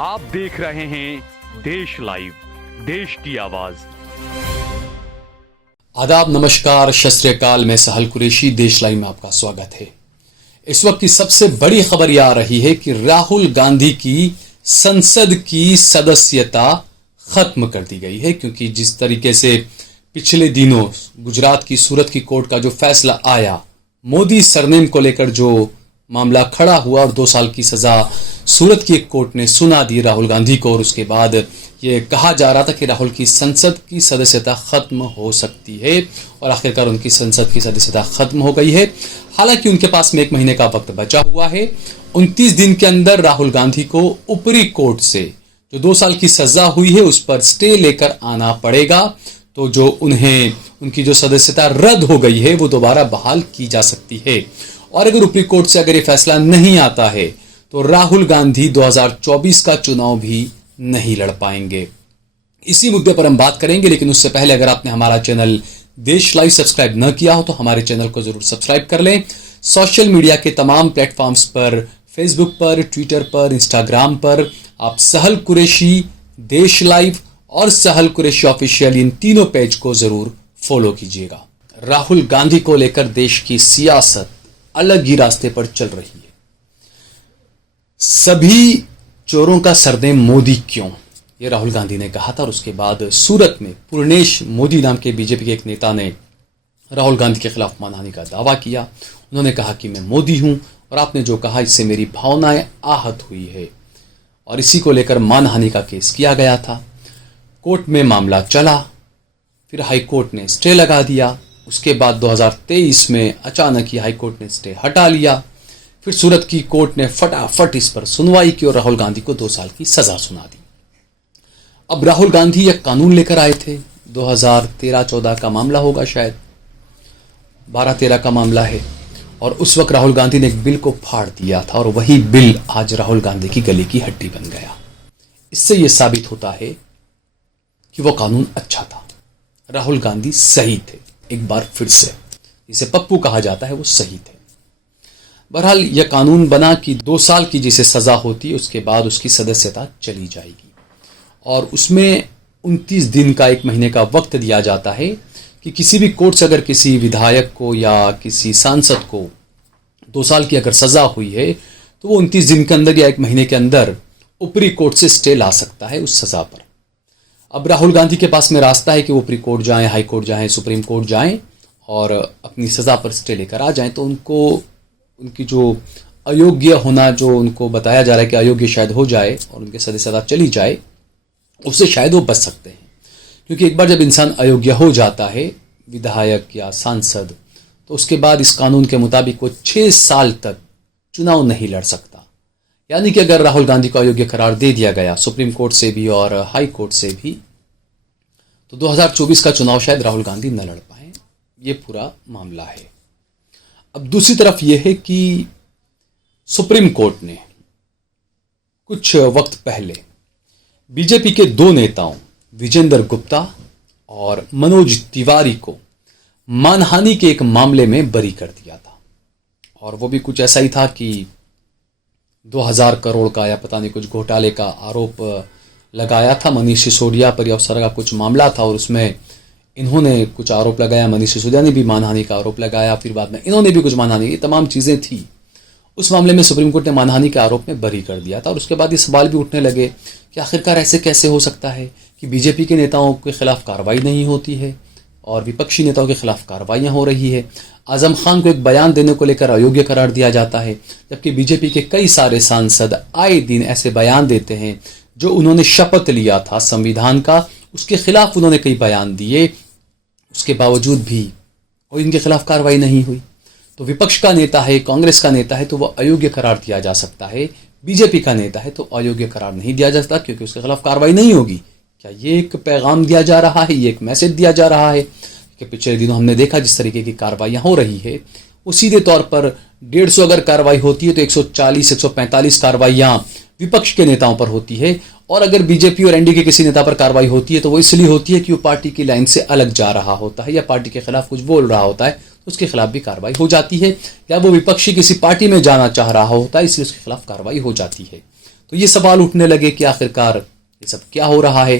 आप देख रहे हैं देश लाइव, देश की आवाज। आदाब, नमस्कार, सत श्री अकाल। मैं सहल कुरैशी, देश लाइव में आपका स्वागत है। इस वक्त की सबसे बड़ी खबर यह आ रही है कि राहुल गांधी की संसद की सदस्यता खत्म कर दी गई है, क्योंकि जिस तरीके से पिछले दिनों गुजरात की सूरत की कोर्ट का जो फैसला आया, मोदी सरनेम को लेकर जो मामला खड़ा हुआ और 2 साल की सजा सूरत की एक कोर्ट ने सुना दी राहुल गांधी को, और उसके बाद ये कहा जा रहा था कि राहुल की संसद की सदस्यता खत्म हो सकती है, और आखिरकार उनकी संसद की सदस्यता खत्म हो गई है। हालांकि उनके पास में 1 महीने का वक्त बचा हुआ है। 29 दिन के अंदर राहुल गांधी को ऊपरी कोर्ट से जो 2 साल की सजा हुई है उस पर स्टे लेकर आना पड़ेगा, तो जो उनकी जो सदस्यता रद्द हो गई है वो दोबारा बहाल की जा सकती है। और अगर ऊपरी कोर्ट से अगर ये फैसला नहीं आता है तो राहुल गांधी 2024 का चुनाव भी नहीं लड़ पाएंगे। इसी मुद्दे पर हम बात करेंगे, लेकिन उससे पहले अगर आपने हमारा चैनल देश लाइव सब्सक्राइब न किया हो तो हमारे चैनल को जरूर सब्सक्राइब कर लें। सोशल मीडिया के तमाम प्लेटफॉर्म्स पर, फेसबुक पर, ट्विटर पर, इंस्टाग्राम पर आप सहल कुरैशी, देश लाइव और सहल कुरैशी ऑफिशियल, इन तीनों पेज को जरूर फॉलो कीजिएगा। राहुल गांधी को लेकर देश की सियासत अलग ही रास्ते पर चल रही है। सभी चोरों का सरनेम मोदी क्यों, ये राहुल गांधी ने कहा था, और उसके बाद सूरत में पूर्णेश मोदी नाम के बीजेपी के एक नेता ने राहुल गांधी के खिलाफ मानहानि का दावा किया। उन्होंने कहा कि मैं मोदी हूं और आपने जो कहा इससे मेरी भावनाएं आहत हुई है, और इसी को लेकर मानहानि का केस किया गया था। कोर्ट में मामला चला, फिर हाई कोर्ट ने स्टे लगा दिया। उसके बाद 2023 में अचानक ही हाई कोर्ट ने स्टे हटा लिया। फिर सूरत की कोर्ट ने फटाफट इस पर सुनवाई की और राहुल गांधी को 2 साल की सजा सुना दी। अब राहुल गांधी एक कानून लेकर आए थे, 2013-14 का मामला होगा, शायद 12-13 का मामला है, और उस वक्त राहुल गांधी ने एक बिल को फाड़ दिया था, और वही बिल आज राहुल गांधी की गले की हड्डी बन गया। इससे यह साबित होता है कि वो कानून अच्छा था, राहुल गांधी सही थे। एक बार फिर से जिसे पप्पू कहा जाता है वो सही थे। बहरहाल यह कानून बना कि 2 साल की जिसे सजा होती है उसके बाद उसकी सदस्यता चली जाएगी, और उसमें 29 दिन का 1 महीने का वक्त दिया जाता है कि किसी भी कोर्ट से अगर किसी विधायक को या किसी सांसद को 2 साल की अगर सजा हुई है तो वो 29 दिन के अंदर या 1 महीने के अंदर ऊपरी कोर्ट से स्टे ला सकता है उस सजा पर। अब राहुल गांधी के पास में रास्ता है कि वो ऊपरी कोर्ट जाएं, हाई कोर्ट जाएं, सुप्रीम कोर्ट जाएं और अपनी सजा पर स्टे लेकर आ जाएं, तो उनको उनकी जो अयोग्य होना, जो उनको बताया जा रहा है कि अयोग्य शायद हो जाए और उनके सदस्यता चली जाए, उससे शायद वो बच सकते हैं। क्योंकि एक बार जब इंसान अयोग्य हो जाता है, विधायक या सांसद, तो उसके बाद इस कानून के मुताबिक वो 6 साल तक चुनाव नहीं लड़ सकता। यानी कि अगर राहुल गांधी को अयोग्य करार दे दिया गया सुप्रीम कोर्ट से भी और हाई कोर्ट से भी, तो 2024 का चुनाव शायद राहुल गांधी न लड़ पाए। ये पूरा मामला है। अब दूसरी तरफ यह है कि सुप्रीम कोर्ट ने कुछ वक्त पहले बीजेपी के 2 नेताओं विजेंद्र गुप्ता और मनोज तिवारी को मानहानि के एक मामले में बरी कर दिया था, और वो भी कुछ ऐसा ही था कि 2000 करोड़ का या पता नहीं कुछ घोटाले का आरोप लगाया था मनीष सिसोदिया पर, या उस तरह का कुछ मामला था, और उसमें इन्होंने कुछ आरोप लगाया, मनीष सिसोदिया ने भी मानहानि का आरोप लगाया, फिर बाद में इन्होंने भी कुछ मानहानि, ये तमाम चीज़ें थी। उस मामले में सुप्रीम कोर्ट ने मानहानि के आरोप में बरी कर दिया था, और उसके बाद ये सवाल भी उठने लगे कि आखिरकार ऐसे कैसे हो सकता है कि बीजेपी के नेताओं के खिलाफ कार्रवाई नहीं होती है और विपक्षी नेताओं के खिलाफ कार्रवाइयाँ हो रही है। आजम खान को एक बयान देने को लेकर अयोग्य करार दिया जाता है, जबकि बीजेपी के कई सारे सांसद आए दिन ऐसे बयान देते हैं जो उन्होंने शपथ लिया था संविधान का, उसके खिलाफ उन्होंने कई बयान दिए, उसके बावजूद भी कोई इनके खिलाफ कार्रवाई नहीं हुई। तो विपक्ष का नेता है, कांग्रेस का नेता है, तो वह अयोग्य करार दिया जा सकता है, बीजेपी का नेता है तो अयोग्य करार नहीं दिया जा सकता क्योंकि उसके खिलाफ कार्रवाई नहीं होगी। क्या ये एक पैगाम दिया जा रहा है, ये एक मैसेज दिया जा रहा है कि पिछले दिनों हमने देखा जिस तरीके की कार्रवाइयाँ हो रही है, वो सीधे तौर पर 150 अगर कार्रवाई होती है तो 140-145 कार्रवाइयाँ विपक्ष के नेताओं पर होती है, और अगर बीजेपी और एनडीए के किसी नेता पर कार्रवाई होती है तो वो इसलिए होती है कि वो पार्टी की लाइन से अलग जा रहा होता है या पार्टी के खिलाफ कुछ बोल रहा होता है, तो उसके खिलाफ भी कार्रवाई हो जाती है, या वो विपक्षी किसी पार्टी में जाना चाह रहा होता है इसलिए उसके खिलाफ कार्रवाई हो जाती है। तो ये सवाल उठने लगे कि आखिरकार ये सब क्या हो रहा है।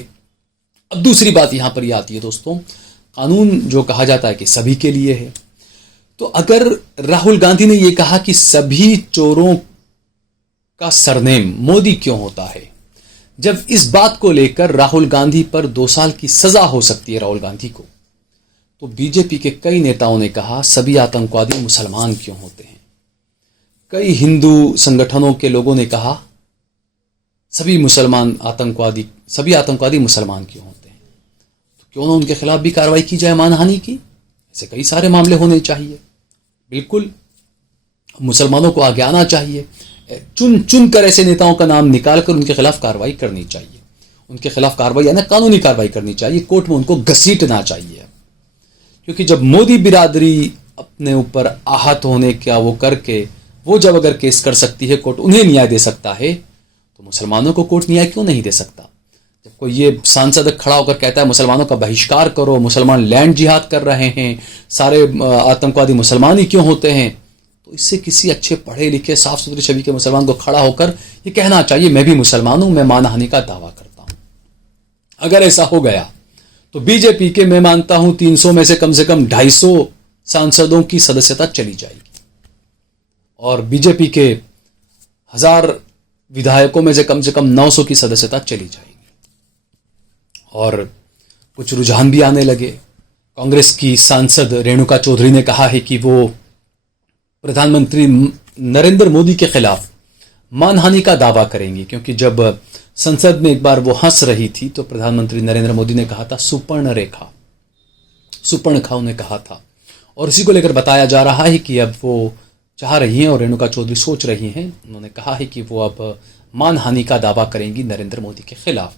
अब दूसरी बात यहां पर ये आती है दोस्तों, कानून जो कहा जाता है कि सभी के लिए है, तो अगर राहुल गांधी ने यह कहा कि सभी चोरों का सरनेम मोदी क्यों होता है, जब इस बात को लेकर राहुल गांधी पर 2 साल की सजा हो सकती है राहुल गांधी को, तो बीजेपी के कई नेताओं ने कहा सभी आतंकवादी मुसलमान क्यों होते हैं। कई हिंदू संगठनों के लोगों ने कहा सभी आतंकवादी मुसलमान क्यों होते हैं, तो क्यों ना उनके खिलाफ भी कार्रवाई की जाए मानहानि की। ऐसे कई सारे मामले होने चाहिए। बिल्कुल मुसलमानों को आगे आना चाहिए, चुन कर ऐसे नेताओं का नाम निकाल कर उनके खिलाफ कार्रवाई करनी चाहिए, उनके खिलाफ कार्रवाई यानी कानूनी कार्रवाई करनी चाहिए, कोर्ट में उनको घसीटना चाहिए। क्योंकि जब मोदी बिरादरी अपने ऊपर आहत होने क्या वो करके वो जब अगर केस कर सकती है, कोर्ट उन्हें न्याय दे सकता है, तो मुसलमानों को कोर्ट न्याय क्यों नहीं दे सकता। जब कोई ये सांसद खड़ा होकर कहता है मुसलमानों का बहिष्कार करो, मुसलमान लैंड जिहाद कर रहे हैं, सारे आतंकवादी मुसलमान ही क्यों होते हैं, तो इससे किसी अच्छे पढ़े लिखे साफ सुथरी छवि के मुसलमान को खड़ा होकर ये कहना चाहिए मैं भी मुसलमान हूं, मैं मानहानि का दावा करता हूं। अगर ऐसा हो गया तो बीजेपी के मैं मानता हूं 300 में से कम 250 सांसदों की सदस्यता चली जाएगी और बीजेपी के 1000 विधायकों में से कम 900 की सदस्यता चली जाएगी। और कुछ रुझान भी आने लगे। कांग्रेस की सांसद रेणुका चौधरी ने कहा है कि वो प्रधानमंत्री नरेंद्र मोदी के खिलाफ मानहानि का दावा करेंगी, क्योंकि जब संसद में एक बार वो हंस रही थी तो प्रधानमंत्री नरेंद्र मोदी ने कहा था सुपर्णखा उन्हें कहा था, और इसी को लेकर बताया जा रहा है कि अब वो चाह रही हैं और रेणुका चौधरी सोच रही हैं, उन्होंने कहा है कि वो अब मानहानि का दावा करेंगी नरेंद्र मोदी के खिलाफ।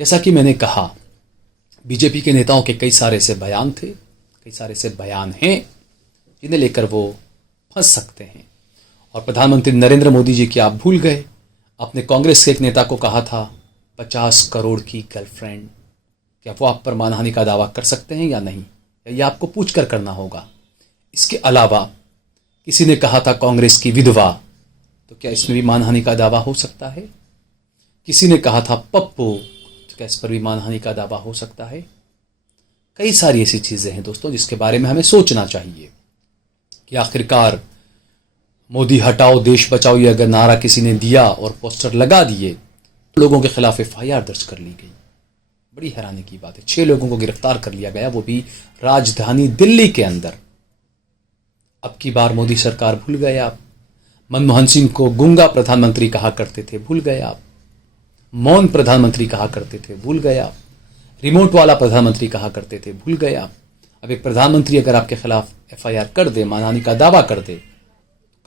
जैसा कि मैंने कहा बीजेपी के नेताओं के कई सारे ऐसे बयान थे, कई सारे ऐसे बयान हैं जिन्हें लेकर वो फंस सकते हैं। और प्रधानमंत्री नरेंद्र मोदी जी की आप भूल गए, अपने कांग्रेस के एक नेता को कहा था 50 करोड़ की गर्लफ्रेंड, क्या वो आप पर मानहानि का दावा कर सकते हैं या नहीं, या ये आपको पूछ कर करना होगा। इसके अलावा किसी ने कहा था कांग्रेस की विधवा, तो क्या इसमें भी मानहानि का दावा हो सकता है। किसी ने कहा था पप्पू, तो क्या इस पर भी मानहानि का दावा हो सकता है। कई सारी ऐसी चीजें हैं दोस्तों जिसके बारे में हमें सोचना चाहिए कि आखिरकार मोदी हटाओ देश बचाओ ये अगर नारा किसी ने दिया और पोस्टर लगा दिए, लोगों के खिलाफ एफआईआर दर्ज कर ली गई। बड़ी हैरानी की बात है, 6 लोगों को गिरफ्तार कर लिया गया, वो भी राजधानी दिल्ली के अंदर। अब की बार मोदी सरकार भूल गए आप। मनमोहन सिंह को गूंगा प्रधानमंत्री कहा करते थे, भूल गए आप। मौन प्रधानमंत्री कहा करते थे, भूल गए आप। रिमोट वाला प्रधानमंत्री कहा करते थे, भूल गए आप। अब एक प्रधानमंत्री अगर आपके खिलाफ एफआईआर कर दे, मानहानि का दावा कर दे,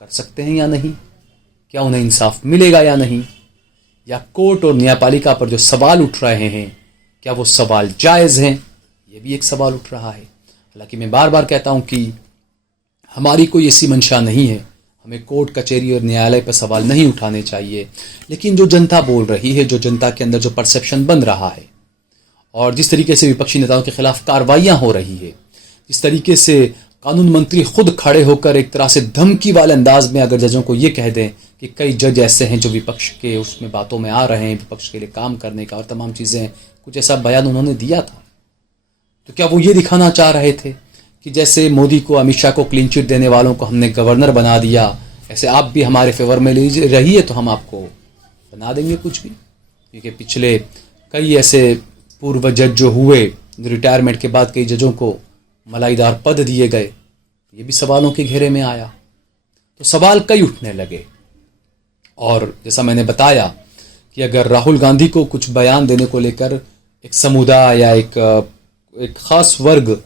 कर सकते हैं या नहीं, क्या उन्हें इंसाफ मिलेगा या नहीं, या कोर्ट और न्यायपालिका पर जो सवाल उठ रहे हैं क्या वो सवाल जायज हैं, ये भी एक सवाल उठ रहा है। हालांकि मैं बार बार कहता हूं कि हमारी कोई ऐसी मंशा नहीं है, हमें कोर्ट कचहरी और न्यायालय पर सवाल नहीं उठाने चाहिए, लेकिन जो जनता बोल रही है, जो जनता के अंदर जो परसेप्शन बन रहा है, और जिस तरीके से विपक्षी नेताओं के खिलाफ कार्रवाइयां हो रही है, जिस तरीके से कानून मंत्री खुद खड़े होकर एक तरह से धमकी वाले अंदाज में अगर जजों को ये कह दें कि कई जज ऐसे हैं जो विपक्ष के उसमें बातों में आ रहे हैं, विपक्ष के लिए काम करने का और तमाम चीज़ें, कुछ ऐसा बयान उन्होंने दिया था, तो क्या वो ये दिखाना चाह रहे थे कि जैसे मोदी को, अमित शाह को क्लीन चिट देने वालों को हमने गवर्नर बना दिया, ऐसे आप भी हमारे फेवर में रहिए तो हम आपको बना देंगे कुछ भी। क्योंकि पिछले कई ऐसे पूर्व जज जो हुए, रिटायरमेंट के बाद कई जजों को मलाईदार पद दिए गए, ये भी सवालों के घेरे में आया, तो सवाल कई उठने लगे। और जैसा मैंने बताया कि अगर राहुल गांधी को कुछ बयान देने को लेकर एक समुदाय या एक खास वर्ग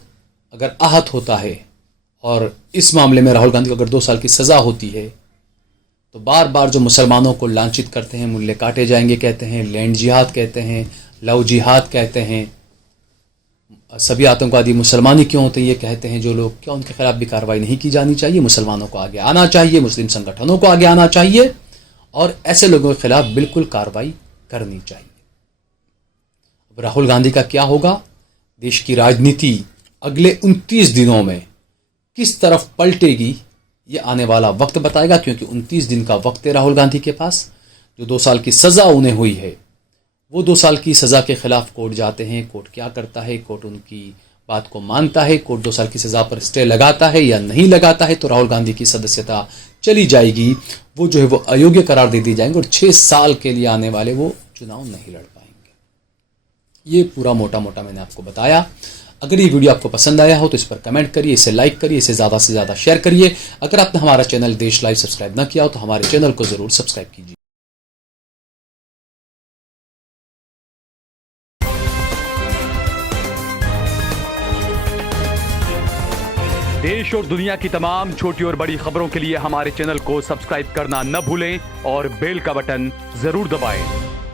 अगर आहत होता है, और इस मामले में राहुल गांधी को अगर 2 साल की सजा होती है, तो बार बार जो मुसलमानों को लांछित करते हैं, मूल्य काटे जाएंगे कहते हैं, लैंड जिहाद कहते हैं, लव जिहाद कहते हैं, सभी आतंकवादी मुसलमान ही क्यों होते हैं ये कहते हैं जो लोग, क्या उनके खिलाफ भी कार्रवाई नहीं की जानी चाहिए। मुसलमानों को आगे आना चाहिए, मुस्लिम संगठनों को आगे आना चाहिए और ऐसे लोगों के खिलाफ बिल्कुल कार्रवाई करनी चाहिए। अब राहुल गांधी का क्या होगा, देश की राजनीति अगले 29 दिनों में किस तरफ पलटेगी ये आने वाला वक्त बताएगा, क्योंकि 29 दिन का वक्त है राहुल गांधी के पास, जो 2 साल की सज़ा उन्हें हुई है, वो 2 साल की सज़ा के खिलाफ कोर्ट जाते हैं। कोर्ट क्या करता है? कोर्ट उनकी बात को मानता है। कोर्ट 2 साल की सज़ा पर स्टे लगाता है या नहीं लगाता है, तो राहुल गांधी की सदस्यता चली जाएगी। वो जो है वो अयोग्य करार दे दी जाएंगे और 6 साल के लिए आने वाले वो चुनाव नहीं लड़ पाएंगे। ये पूरा मोटा मोटा मैंने आपको बताया। अगर ये वीडियो आपको पसंद आया हो तो इस पर कमेंट करिए, इसे लाइक करिए, इसे ज़्यादा से ज़्यादा शेयर करिए। अगर आपने हमारा चैनल देश लाइव सब्सक्राइब ना किया हो तो हमारे चैनल को ज़रूर सब्सक्राइब कीजिए। देश और दुनिया की तमाम छोटी और बड़ी खबरों के लिए हमारे चैनल को सब्सक्राइब करना न भूलें और बेल का बटन जरूर दबाएं।